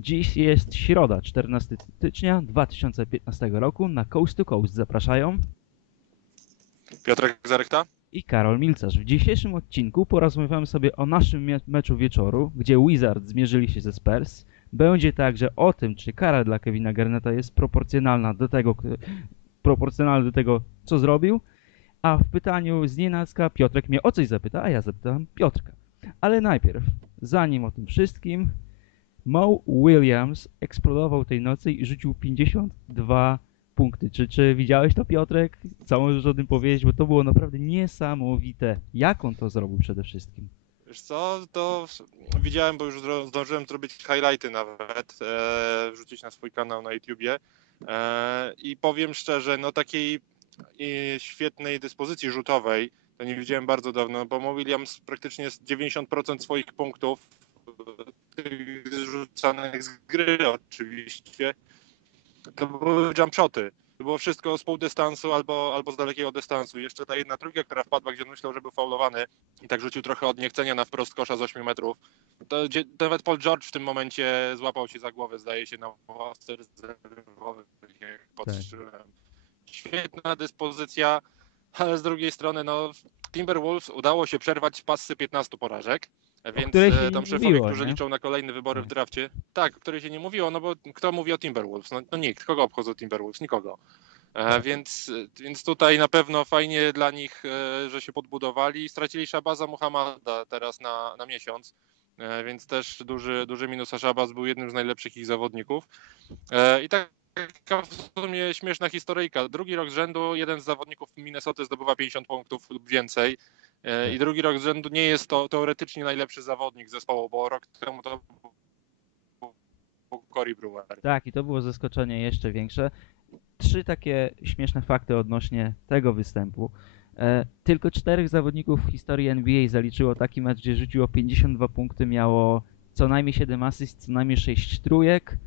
Dziś jest środa, 14 stycznia 2015 roku. Na Coast to Coast zapraszają Piotrek Zarechta? i Karol Milcarz. W dzisiejszym odcinku porozmawiamy sobie o naszym meczu wieczoru, gdzie Wizards zmierzyli się ze Spurs. Będzie także o tym, czy kara dla Kevina Garneta jest proporcjonalna do tego, proporcjonalna do tego, co zrobił. A w pytaniu z nienacka Piotrek mnie o coś zapyta, a ja zapytałem Piotrka. Ale najpierw, zanim o tym wszystkim, Mo Williams eksplodował tej nocy i rzucił 52 punkty. Czy, czy widziałeś to, Piotrek? Co możesz o tym powiedzieć? Bo to było naprawdę niesamowite. Jak on to zrobił przede wszystkim? Wiesz co, to widziałem, bo już zdążyłem zrobić highlighty nawet, e, wrzucić na swój kanał na YouTubie e, i powiem szczerze, no takiej e, świetnej dyspozycji rzutowej to nie widziałem bardzo dawno, bo Mo Williams praktycznie z 90% swoich punktów tych rzucanych z gry oczywiście, to były jump shoty. To było wszystko z pół dystansu albo, albo z dalekiego dystansu. Jeszcze ta jedna trójka, która wpadła, gdzie on myślał, że był faulowany i tak rzucił trochę od niechcenia na wprost kosza z 8 metrów. To, gdzie, nawet Paul George w tym momencie złapał się za głowę, zdaje się, na ławce rezerwowych, jak patrzyłem. Świetna dyspozycja, ale z drugiej strony, no, Timberwolves udało się przerwać pasy 15 porażek. Więc której się e, nie tam szefowie, mówiło, którzy nie? liczą na kolejne wybory w drafcie, tak, o której się nie mówiło, no bo kto mówi o Timberwolves? No, no nikt, kogo obchodzą Timberwolves? Nikogo. E, Tak. więc, więc tutaj na pewno fajnie dla nich, e, że się podbudowali. Stracili Shabaza Muhammada teraz na, na miesiąc, e, więc też duży, duży minus, a Shabazz był jednym z najlepszych ich zawodników. E, I tak taka w sumie śmieszna historyjka. Drugi rok z rzędu jeden z zawodników Minnesota zdobywa 50 punktów lub więcej. E, I drugi rok z rzędu nie jest to teoretycznie najlepszy zawodnik zespołu, bo rok temu to był Cory Brewer. Tak, i to było zaskoczenie jeszcze większe. Trzy takie śmieszne fakty odnośnie tego występu. E, tylko czterech zawodników w historii NBA zaliczyło taki mecz, gdzie rzuciło 52 punkty, miało co najmniej 7 asyst, co najmniej 6 trójek.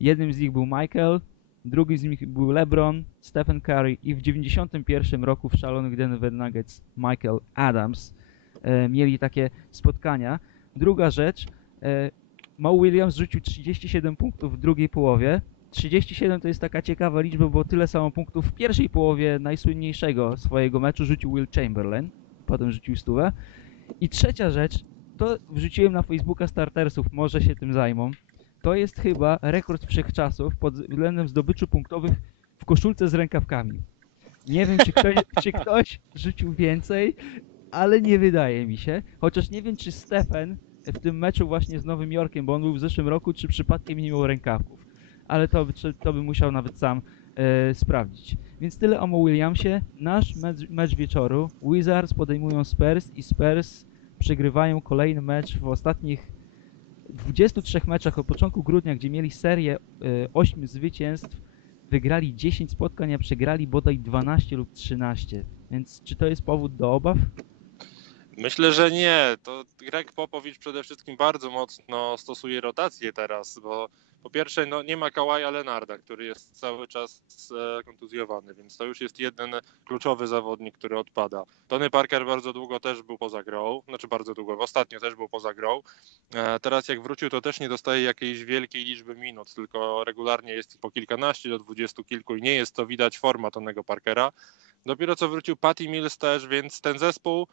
Jednym z nich był Michael, drugi z nich był LeBron, Stephen Curry i w 91 roku w szalonych Denver Nuggets Michael Adams e, mieli takie spotkania. Druga rzecz, e, Mo Williams rzucił 37 punktów w drugiej połowie. 37 to jest taka ciekawa liczba, bo tyle samo punktów w pierwszej połowie najsłynniejszego swojego meczu rzucił Will Chamberlain. Potem rzucił stówę. I trzecia rzecz, to wrzuciłem na Facebooka startersów, może się tym zajmą. To jest chyba rekord wszechczasów pod względem zdobyczy punktowych w koszulce z rękawkami. Nie wiem, czy ktoś, czy ktoś rzucił więcej, ale nie wydaje mi się. Chociaż nie wiem, czy Stephen w tym meczu właśnie z Nowym Jorkiem, bo on był w zeszłym roku, czy przypadkiem nie miał rękawków. Ale to, to by musiał nawet sam e, sprawdzić. Więc tyle o Mo Williamsie. Nasz mecz, mecz wieczoru. Wizards podejmują Spurs i Spurs przegrywają kolejny mecz w ostatnich 23 meczach od początku grudnia, gdzie mieli serię e, 8 zwycięstw. Wygrali 10 spotkań, a przegrali bodaj 12 lub 13. Więc czy to jest powód do obaw? Myślę, że nie. To Greg Popowicz przede wszystkim bardzo mocno stosuje rotację teraz, bo po pierwsze no, nie ma Kawaja Lenarda, który jest cały czas e, kontuzjowany, więc to już jest jeden kluczowy zawodnik, który odpada. Tony Parker bardzo długo też był poza grą, znaczy bardzo długo, ostatnio też był poza grą. E, teraz jak wrócił, to też nie dostaje jakiejś wielkiej liczby minut, tylko regularnie jest po kilkanaście do dwudziestu kilku i nie jest to widać forma Tonego Parkera. Dopiero co wrócił Patty Mills też, więc ten zespół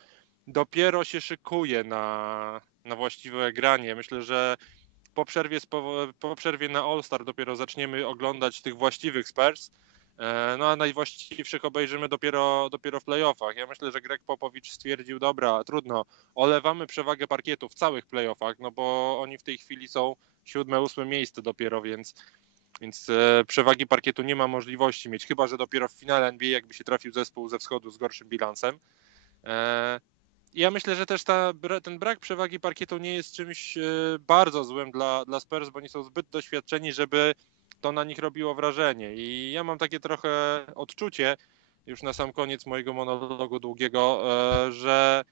dopiero się szykuje na, na właściwe granie. Myślę, że po przerwie, po przerwie na All-Star dopiero zaczniemy oglądać tych właściwych Spurs. E, No a najwłaściwszych obejrzymy dopiero, dopiero w playoffach. Ja myślę, że Greg Popowicz stwierdził, dobra, trudno, olewamy przewagę parkietu w całych playoffach, no bo oni w tej chwili są siódme, ósme miejsce dopiero, więc, więc e, przewagi parkietu nie ma możliwości mieć, chyba że dopiero w finale NBA jakby się trafił zespół ze wschodu z gorszym bilansem. Ja myślę, że też ta, ten brak przewagi parkietu nie jest czymś e, bardzo złym dla, dla Spurs, bo oni są zbyt doświadczeni, żeby to na nich robiło wrażenie. I ja mam takie trochę odczucie, już na sam koniec mojego monologu długiego, e, że,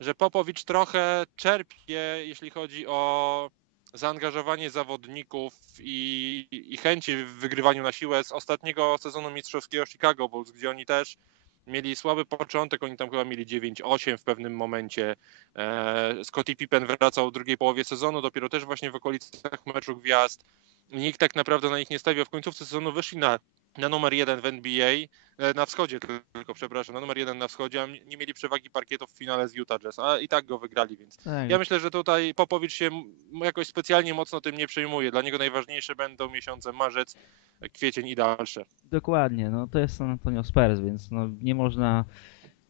że Popowicz trochę czerpie, jeśli chodzi o zaangażowanie zawodników i, i chęci w wygrywaniu na siłę z ostatniego sezonu mistrzowskiego Chicago Bulls, gdzie oni też mieli słaby początek, oni tam chyba mieli 9-8 w pewnym momencie. E, Scottie Pippen wracał w drugiej połowie sezonu, dopiero też właśnie w okolicach meczu gwiazd. nikt tak naprawdę na nich nie stawiał. W końcówce sezonu wyszli na, na numer jeden w NBA, e, na wschodzie tylko, przepraszam, na numer jeden na wschodzie, a nie mieli przewagi parkietów w finale z Utah Jazz, a i tak go wygrali, więc Tak, ja myślę, że tutaj Popowicz się jakoś specjalnie mocno tym nie przejmuje. Dla niego najważniejsze będą miesiące marzec, kwiecień i dalsze. dokładnie. No to jest San Antonio Spurs, więc no, nie można,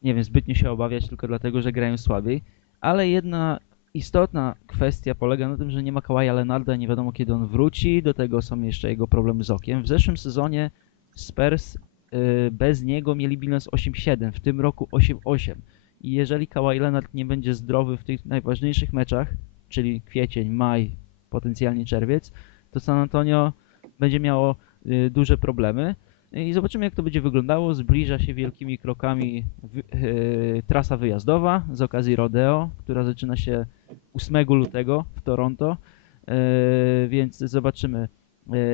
nie wiem, zbytnio się obawiać tylko dlatego, że grają słabiej. Ale jedna istotna kwestia polega na tym, że nie ma Kawaja Leonarda, nie wiadomo kiedy on wróci. Do tego są jeszcze jego problemy z okiem. W zeszłym sezonie Spurs y, bez niego mieli bilans 8-7, w tym roku 8-8. I jeżeli Kawhi Leonard nie będzie zdrowy w tych najważniejszych meczach, czyli kwiecień, maj, potencjalnie czerwiec, to San Antonio będzie miało y, duże problemy. I zobaczymy, jak to będzie wyglądało. Zbliża się wielkimi krokami y, trasa wyjazdowa z okazji Rodeo, która zaczyna się 8 lutego w Toronto. Więc zobaczymy,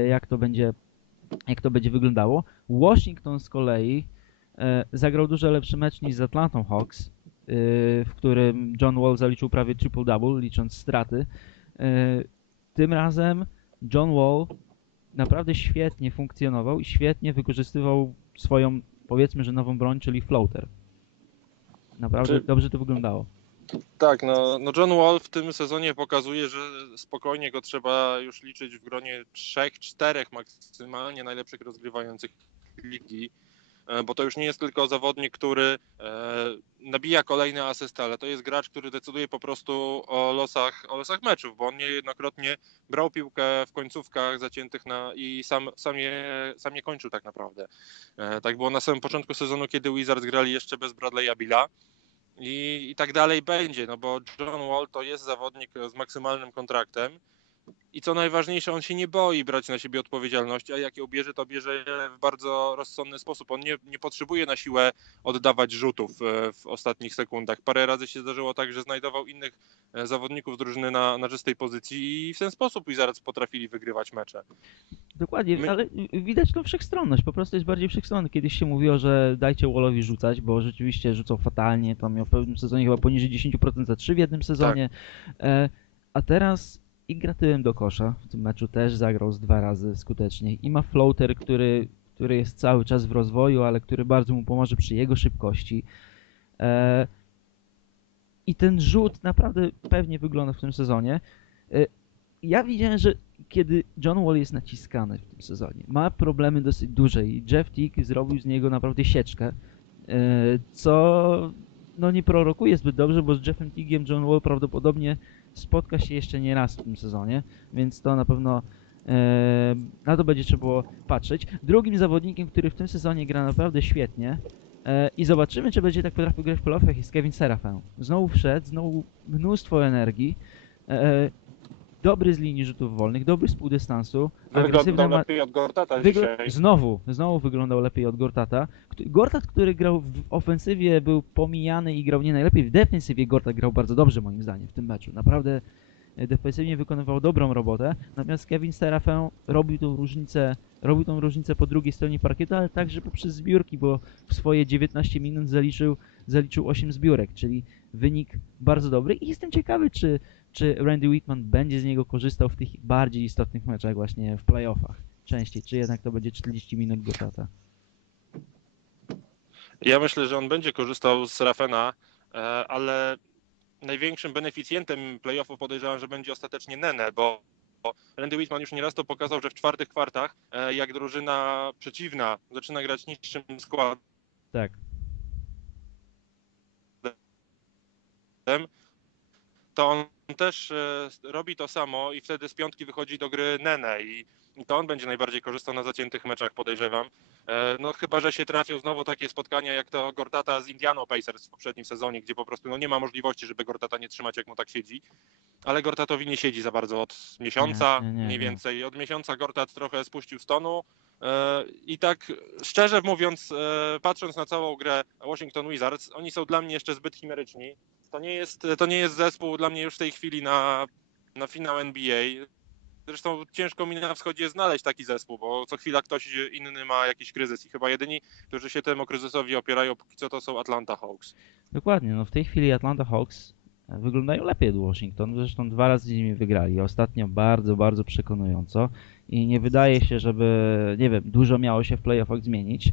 jak to będzie, jak to będzie wyglądało. Washington z kolei y, zagrał dużo lepszy mecz niż z Atlantą Hawks, y, w którym John Wall zaliczył prawie triple-double, licząc straty. Y, Tym razem John Wall naprawdę świetnie funkcjonował i świetnie wykorzystywał swoją, powiedzmy, że nową broń, czyli floater. Naprawdę Czy- dobrze to wyglądało. Tak, no, no John Wall w tym sezonie pokazuje, że spokojnie go trzeba już liczyć w gronie trzech, czterech maksymalnie najlepszych rozgrywających ligi, e, bo to już nie jest tylko zawodnik, który e, nabija kolejne asysty, ale to jest gracz, który decyduje po prostu o losach, o losach meczów, bo on niejednokrotnie brał piłkę w końcówkach zaciętych na, i sam, sam, je, sam je kończył tak naprawdę. E, tak było na samym początku sezonu, kiedy Wizards grali jeszcze bez Bradley'a Billa. I, I tak dalej będzie, no bo John Wall to jest zawodnik z maksymalnym kontraktem i co najważniejsze, on się nie boi brać na siebie odpowiedzialności, a jak ją bierze, to bierze w bardzo rozsądny sposób. On nie, nie potrzebuje na siłę oddawać rzutów e, w ostatnich sekundach. Parę razy się zdarzyło tak, że znajdował innych e, zawodników drużyny na, na czystej pozycji i w ten sposób Wizards potrafili wygrywać mecze. Dokładnie, My- ale widać tą wszechstronność, po prostu jest bardziej wszechstronny. Kiedyś się mówiło, że dajcie Wallowi rzucać, bo rzeczywiście rzucał fatalnie, to miał w pewnym sezonie chyba poniżej 10% za 3 w jednym sezonie, e, a teraz i gra tyłem do kosza, w tym meczu też zagrał z dwa razy skutecznie i ma floater, który, który jest cały czas w rozwoju, ale który bardzo mu pomoże przy jego szybkości. E, I ten rzut naprawdę pewnie wygląda w tym sezonie. E, ja widziałem, że kiedy John Wall jest naciskany w tym sezonie, ma problemy dosyć duże i Jeff Teague zrobił z niego naprawdę sieczkę, e, co no nie prorokuje zbyt dobrze, bo z Jeffem Teague'iem John Wall prawdopodobnie spotka się jeszcze nie raz w tym sezonie, więc to na pewno e, na to będzie trzeba było patrzeć. Drugim zawodnikiem, który w tym sezonie gra naprawdę świetnie e, i zobaczymy, czy będzie tak potrafił grać w playoffach jest Kevin Serafin. Znowu wszedł, znowu mnóstwo energii, e, dobry z linii rzutów wolnych, dobry z półdystansu, Wyglądał ma... lepiej od Gortata Wygl- dzisiaj. Znowu, znowu wyglądał lepiej od Gortata. Gortat, który grał w ofensywie, był pomijany i grał nie najlepiej. W defensywie Gortat grał bardzo dobrze, moim zdaniem, w tym meczu. Naprawdę e, defensywnie wykonywał dobrą robotę. Natomiast Kevin Serafin robił tą różnicę, robił tą różnicę po drugiej stronie parkietu, ale także poprzez zbiórki, bo w swoje 19 minut zaliczył, zaliczył 8 zbiórek, czyli wynik bardzo dobry. I jestem ciekawy, czy, czy Randy Whitman będzie z niego korzystał w tych bardziej istotnych meczach, właśnie w playoffach częściej, czy jednak to będzie 40 minut Gortata. Ja myślę, że on będzie korzystał z Serafena, e, ale największym beneficjentem playoffów podejrzewam, że będzie ostatecznie Nene, bo bo Randy Whitman już nieraz to pokazał, że w czwartych kwartach, e, jak drużyna przeciwna zaczyna grać niższym składem, Tak. To on też e, robi to samo i wtedy z piątki wychodzi do gry Nene i i to on będzie najbardziej korzystał na zaciętych meczach, podejrzewam. E, No chyba, że się trafią znowu takie spotkania jak to Gortata z Indianą Pacers w poprzednim sezonie, gdzie po prostu no, nie ma możliwości, żeby Gortata nie trzymać, jak mu tak siedzi. Ale Gortatowi nie siedzi za bardzo od miesiąca, Nie, nie, nie, mniej nie. więcej. Od miesiąca Gortat trochę spuścił z tonu. E, I tak szczerze mówiąc, patrząc na całą grę Washington Wizards, oni są dla mnie jeszcze zbyt chimeryczni. To nie jest, to nie jest zespół dla mnie już w tej chwili na, na finał NBA. Zresztą ciężko mi na wschodzie znaleźć taki zespół, bo co chwila ktoś inny ma jakiś kryzys i chyba jedyni, którzy się temu kryzysowi opierają póki co to są Atlanta Hawks. Dokładnie, no w tej chwili Atlanta Hawks wyglądają lepiej od Washington. Zresztą dwa razy z nimi wygrali. Ostatnio bardzo, bardzo przekonująco. I nie wydaje się, żeby, nie wiem, dużo miało się w playoffach zmienić.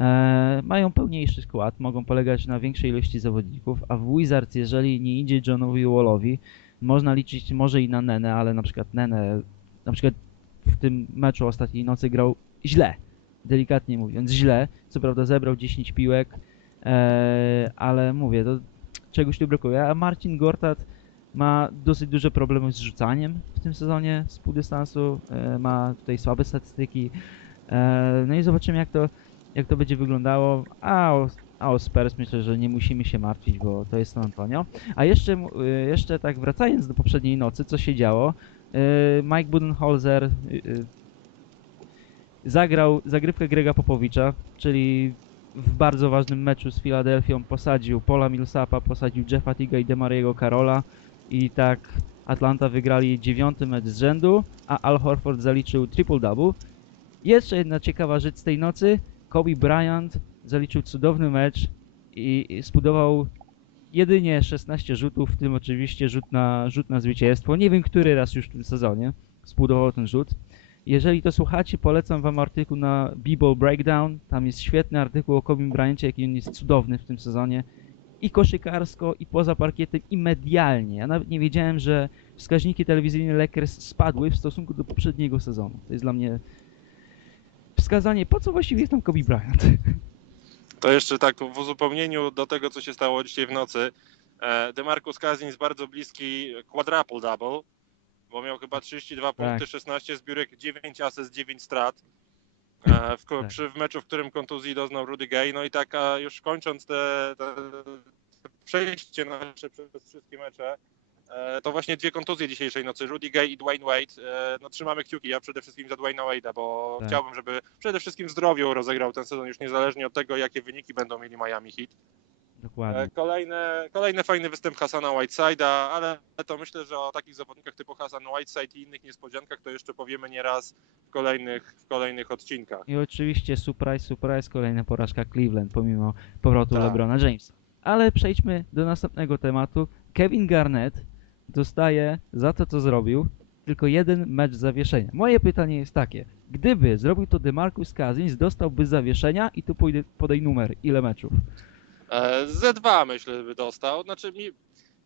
E, mają pełniejszy skład, mogą polegać na większej ilości zawodników, a w Wizards, jeżeli nie idzie Johnowi Wallowi, można liczyć może i na Nenę, ale na przykład Nenę, na przykład w tym meczu ostatniej nocy grał źle, delikatnie mówiąc, źle. Co prawda zebrał 10 piłek, e, ale mówię, to czegoś tu brakuje. A Marcin Gortat ma dosyć duże problemy z rzucaniem w tym sezonie z półdystansu, e, ma tutaj słabe statystyki. No i zobaczymy jak to, jak to będzie wyglądało. A o, a o Spurs myślę, że nie musimy się martwić, bo to jest San Antonio. A jeszcze, y, jeszcze tak wracając do poprzedniej nocy, co się działo. y, Mike Budenholzer y, zagrał zagrywkę Grega Popowicza, czyli w bardzo ważnym meczu z Filadelfią posadził Paula Millsapa, posadził Jeffa Tiga i Demariego Carola i tak Atlanta wygrali dziewiąty mecz z rzędu, a Al Horford zaliczył triple-double. Jeszcze jedna ciekawa rzecz z tej nocy. Kobe Bryant zaliczył cudowny mecz i zbudował jedynie 16 rzutów, w tym oczywiście rzut na, rzut na zwycięstwo. Nie wiem, który raz już w tym sezonie zbudował ten rzut. Jeżeli to słuchacie, polecam wam artykuł na B-Ball Breakdown. Tam jest świetny artykuł o Kobe Bryancie, jaki on jest cudowny w tym sezonie. I koszykarsko, i poza parkietem, i medialnie. Ja nawet nie wiedziałem, że wskaźniki telewizyjne Lakers spadły w stosunku do poprzedniego sezonu. To jest dla mnie wskazanie, po co właściwie jest tam Kobe Bryant. To jeszcze tak w uzupełnieniu do tego, co się stało dzisiaj w nocy. e, DeMarcus Cousins bardzo bliski quadruple double, bo miał chyba 32 Tak. punkty, 16 zbiórek, 9 ases, 9 strat. E, W, Tak. przy, w meczu, w którym kontuzji doznał Rudy Gay. No i taka już kończąc te, te, te przejście nasze przez wszystkie mecze, to właśnie dwie kontuzje dzisiejszej nocy, Rudy Gay i Dwayne Wade. E, No trzymamy kciuki, ja przede wszystkim za Dwayne'a Wade'a, bo Tak. chciałbym, żeby przede wszystkim w zdrowiu rozegrał ten sezon, już niezależnie od tego, jakie wyniki będą mieli Miami Heat. Dokładnie. E, Kolejne, kolejny fajny występ Hasana Whiteside'a, ale to myślę, że o takich zawodnikach typu Hasan Whiteside i innych niespodziankach to jeszcze powiemy nieraz w kolejnych, w kolejnych odcinkach. I oczywiście surprise, surprise, kolejna porażka Cleveland pomimo powrotu Tak. LeBrona Jamesa. Ale przejdźmy do następnego tematu. Kevin Garnett dostaje za to, co zrobił, tylko jeden mecz zawieszenia. Moje pytanie jest takie. Gdyby zrobił to DeMarcus Cousins, dostałby zawieszenia i tu pójdę, podaj numer, ile meczów. E, Z2 myślę by dostał. Znaczy mi,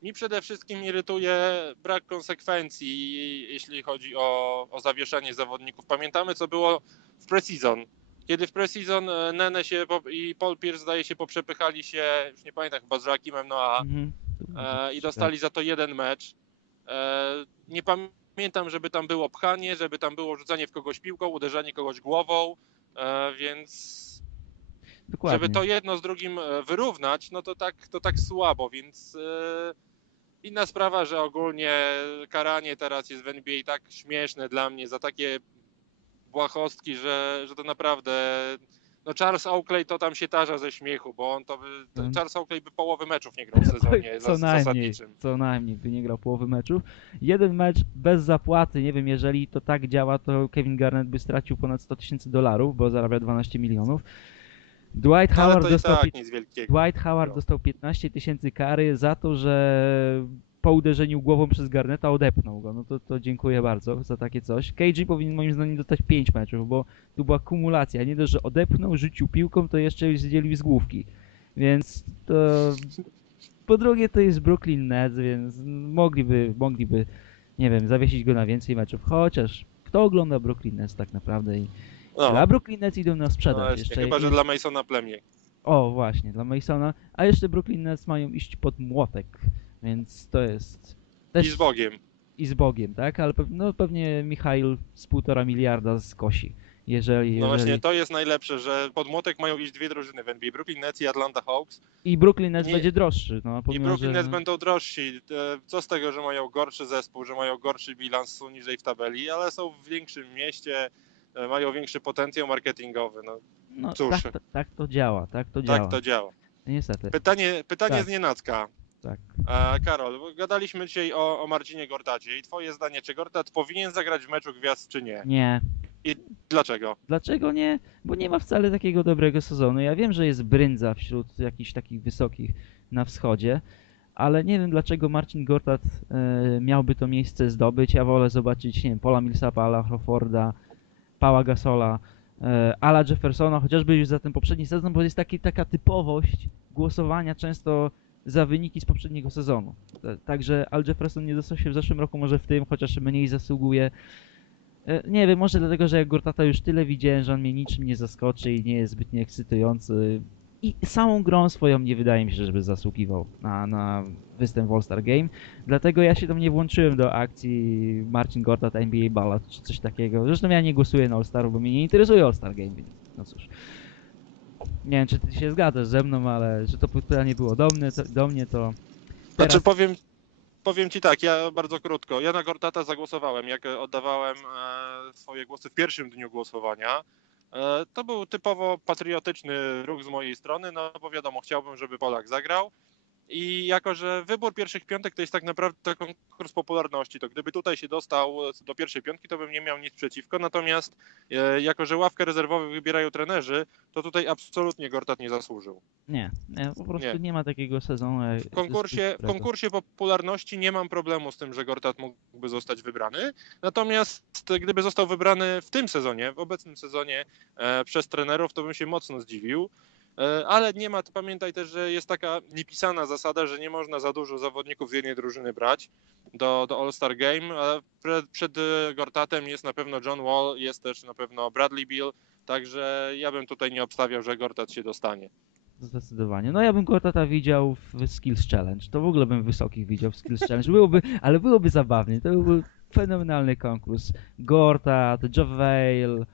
mi przede wszystkim irytuje brak konsekwencji, jeśli chodzi o, o zawieszenie zawodników. Pamiętamy, co było w preseason. Kiedy w preseason e, Nene się i Paul Pierce zdaje się poprzepychali się, już nie pamiętam, chyba z Rakimem Noah, Mhm. E, i dostali za to jeden mecz. E, nie pamiętam, żeby tam było pchanie, żeby tam było rzucanie w kogoś piłką, uderzanie kogoś głową, e, więc Dokładnie. żeby to jedno z drugim wyrównać, no to tak, to tak słabo, więc inna sprawa, że ogólnie karanie teraz jest w NBA tak śmieszne dla mnie za takie błahostki, że, że to naprawdę no Charles Oakley to tam się tarza ze śmiechu, bo on to by, to Mhm. Charles Oakley by połowy meczów nie grał w sezonie co najmniej, zasadniczym. co najmniej by nie grał połowy meczów. Jeden mecz bez zapłaty, nie wiem, jeżeli to tak działa, to Kevin Garnett by stracił ponad 100 tysięcy dolarów, bo zarabia 12 milionów. Dwight Howard dostał tak. Dwight Howard No. dostał 15 tysięcy kary za to, że po uderzeniu głową przez Garneta odepnął go. No to, to dziękuję bardzo za takie coś. KG powinien moim zdaniem dostać 5 meczów, bo tu była kumulacja. Nie dość, że odepnął, rzucił piłką, to jeszcze zdzielił z główki. Więc to... Po drugie to jest Brooklyn Nets, więc mogliby, mogliby, nie wiem, zawiesić go na więcej meczów. Chociaż kto ogląda Brooklyn Nets tak naprawdę i No, dla Brooklyn Nets idą na no sprzedaż właśnie, jeszcze. chyba, że i- dla Masona Plemie. o, właśnie, dla Masona. A jeszcze Brooklyn Nets mają iść pod młotek, więc to jest... Też I z Bogiem. I z Bogiem, tak? Ale pew, no, pewnie Michail z półtora miliarda skosi, jeżeli... No jeżeli... właśnie, to jest najlepsze, że pod młotek mają iść dwie drużyny w NBA, Brooklyn Nets i Atlanta Hawks. I Brooklyn Nets Nie- będzie droższy, no, I pomimo, Brooklyn że... Nets będą drożsi. E, Co z tego, że mają gorszy zespół, że mają gorszy bilans, są niżej w tabeli, ale są w większym mieście, e, mają większy potencjał marketingowy. No, No, cóż. tak, to, tak to działa, tak to działa. tak to działa. Niestety, Pytanie, pytanie Tak. z nienacka. tak. E, Karol, gadaliśmy dzisiaj o, o Marcinie Gortacie i twoje zdanie, czy Gortat powinien zagrać w meczu gwiazd, czy nie? Nie. Dlaczego? Dlaczego nie? Bo nie ma wcale takiego dobrego sezonu. Ja wiem, że jest bryndza wśród jakichś takich wysokich na wschodzie, ale nie wiem dlaczego Marcin Gortat e, miałby to miejsce zdobyć. Ja wolę zobaczyć, nie wiem, Paula Millsapa, Ala Horforda, Paula Gasola, e, Ala Jeffersona, chociażby już za ten poprzedni sezon, bo jest taki, taka typowość głosowania często za wyniki z poprzedniego sezonu. Także Al Jefferson nie dostał się w zeszłym roku, może w tym, chociaż mniej zasługuje. E, Nie wiem, może dlatego, że jak Gortata już tyle widziałem, że on mnie niczym nie zaskoczy i nie jest zbytnio ekscytujący. I samą grą swoją nie wydaje mi się, żeby zasługiwał na, na występ w All-Star Game. Dlatego ja się tam nie włączyłem do akcji Marcin Gortat NBA Ballot czy coś takiego. Zresztą ja nie głosuję na All-Staru, bo mnie nie interesuje All-Star Game, więc no cóż. Nie wiem, czy ty się zgadzasz ze mną, ale że to pytanie było do mnie, to, do mnie to... Znaczy Teraz- powiem, powiem ci tak, ja bardzo krótko. Ja na Gortata zagłosowałem, jak oddawałem e, swoje głosy w pierwszym dniu głosowania. E, to był typowo patriotyczny ruch z mojej strony, no bo wiadomo, chciałbym, żeby Polak zagrał. I jako, że wybór pierwszych piątek to jest tak naprawdę konkurs popularności, to gdyby tutaj się dostał do pierwszej piątki, to bym nie miał nic przeciwko. Natomiast e, jako, że ławkę rezerwową wybierają trenerzy, to tutaj absolutnie Gortat nie zasłużył. Nie, nie, po prostu nie, Nie. ma takiego sezonu. e, W konkursie, w konkursie popularności nie mam problemu z tym, że Gortat mógłby zostać wybrany. Natomiast gdyby został wybrany w tym sezonie, w obecnym sezonie e, przez trenerów, to bym się mocno zdziwił. E, ale nie ma, pamiętaj też, że jest taka niepisana zasada, że nie można za dużo zawodników z jednej drużyny brać do, do All-Star Game. A przed, przed e, Gortatem jest na pewno John Wall, jest też na pewno Bradley Bill, także ja bym tutaj nie obstawiał, że Gortat się dostanie. Zdecydowanie. No ja bym Gortata widział w Skills Challenge. To w ogóle bym wysokich widział w Skills Challenge. Byłoby, ale byłoby zabawnie. To byłby fenomenalny konkurs. Gortat, JaVale,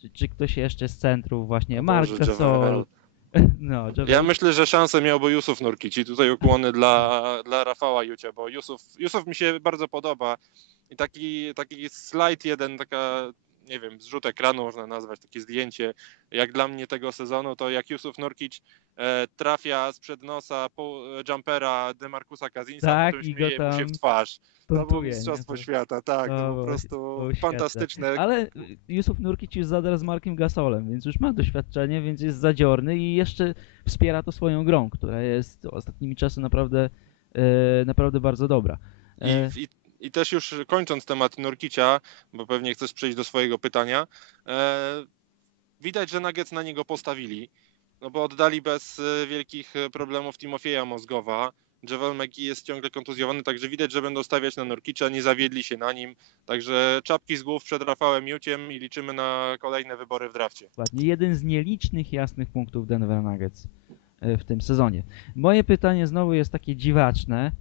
czy, czy ktoś jeszcze z centrów właśnie, Mark Boże, Gasol. No. Ja myślę, że szansę miałby Jusuf Nurkic i tutaj ukłony dla, dla Rafała Jucia, bo Jusuf, Jusuf mi się bardzo podoba i taki, taki slajd jeden, taka, nie wiem, zrzut ekranu można nazwać, takie zdjęcie, jak dla mnie tego sezonu, to jak Jusuf Nurkic e, trafia sprzed nosa po, jumpera Demarcusa Kazinsa, Tak, potem śmieje mu się w twarz. To było nie? mistrzostwo To- świata, tak, to po prostu fantastyczne. Ale Jusuf Nurkic już zadał z Markiem Gasolem, więc już ma doświadczenie, więc jest zadziorny i jeszcze wspiera to swoją grą, która jest ostatnimi czasy naprawdę, e, naprawdę bardzo dobra. E, I, i, I też już kończąc temat Nurkicia, bo pewnie chcesz przejść do swojego pytania, e, widać, że Nuggets na niego postawili, no bo oddali bez e, wielkich e, problemów Timofieja Mozgowa. Javel McGee jest ciągle kontuzjowany, także widać, że będą stawiać na Nurkicza, nie zawiedli się na nim. Także czapki z głów przed Rafałem Juciem i liczymy na kolejne wybory w drafcie. Jeden z nielicznych jasnych punktów Denver Nuggets w tym sezonie. Moje pytanie znowu jest takie dziwaczne,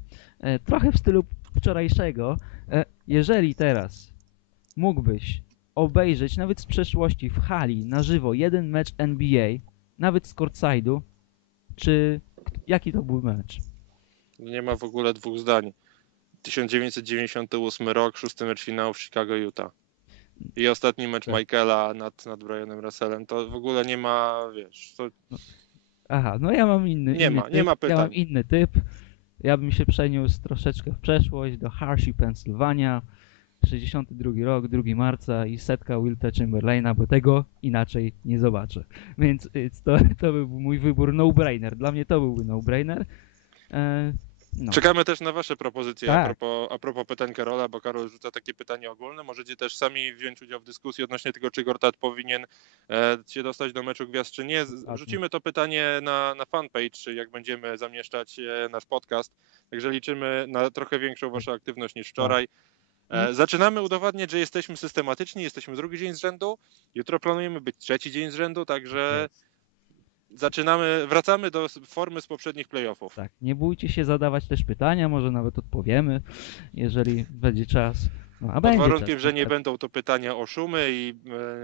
trochę w stylu wczorajszego. E, Jeżeli teraz mógłbyś obejrzeć nawet z przeszłości w hali na żywo jeden mecz NBA, nawet z courtside'u, czy jaki to był mecz? Nie ma w ogóle dwóch zdań. 1998 rok, szósty mecz finału w Chicago, Utah. I ostatni mecz Tak. Michaela nad, nad Brianem Russellem. To w ogóle nie ma, wiesz, to Aha, no ja mam inny. Nie inny ma- typ. nie ma Ja pytań. mam inny typ. Ja bym się przeniósł troszeczkę w przeszłość do Hershey, Pennsylvania. 62 rok, 2 marca i setka Wilta Chamberlaina, bo tego inaczej nie zobaczę. Więc y, to, to był mój wybór no-brainer. Dla mnie to byłby no-brainer. No. Czekamy też na Wasze propozycje Tak. a, propos, a propos pytań Karola, bo Karol rzuca takie pytanie ogólne. Możecie też sami wziąć udział w dyskusji odnośnie tego, czy Gortat powinien e, się dostać do meczu gwiazd, czy nie. Rzucimy to pytanie na, na fanpage, jak będziemy zamieszczać e, nasz podcast. Także liczymy na trochę większą Waszą aktywność niż wczoraj. E, zaczynamy udowadniać, że jesteśmy systematyczni, jesteśmy drugi dzień z rzędu. Jutro planujemy być trzeci dzień z rzędu, także zaczynamy, wracamy do formy z poprzednich playoffów. Tak, nie bójcie się zadawać też pytania, może nawet odpowiemy, jeżeli będzie czas. No, a Pod warunkiem, czas, że nie tak. będą to pytania o szumy i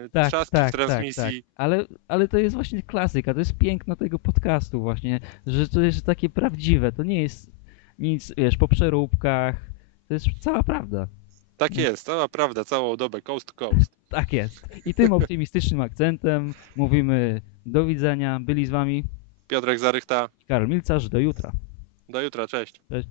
e, tak, trzaski tak, w transmisji. Tak, tak. Ale, ale to jest właśnie klasyka, to jest piękno tego podcastu właśnie, że to jest takie prawdziwe, to nie jest nic, wiesz, po przeróbkach, to jest cała prawda. Tak jest, cała prawda, całą dobę, coast to coast. Tak jest. I tym optymistycznym akcentem mówimy do widzenia, byli z wami Piotrek Zarychta, Karol Milcarz, do jutra. do jutra, cześć. Cześć.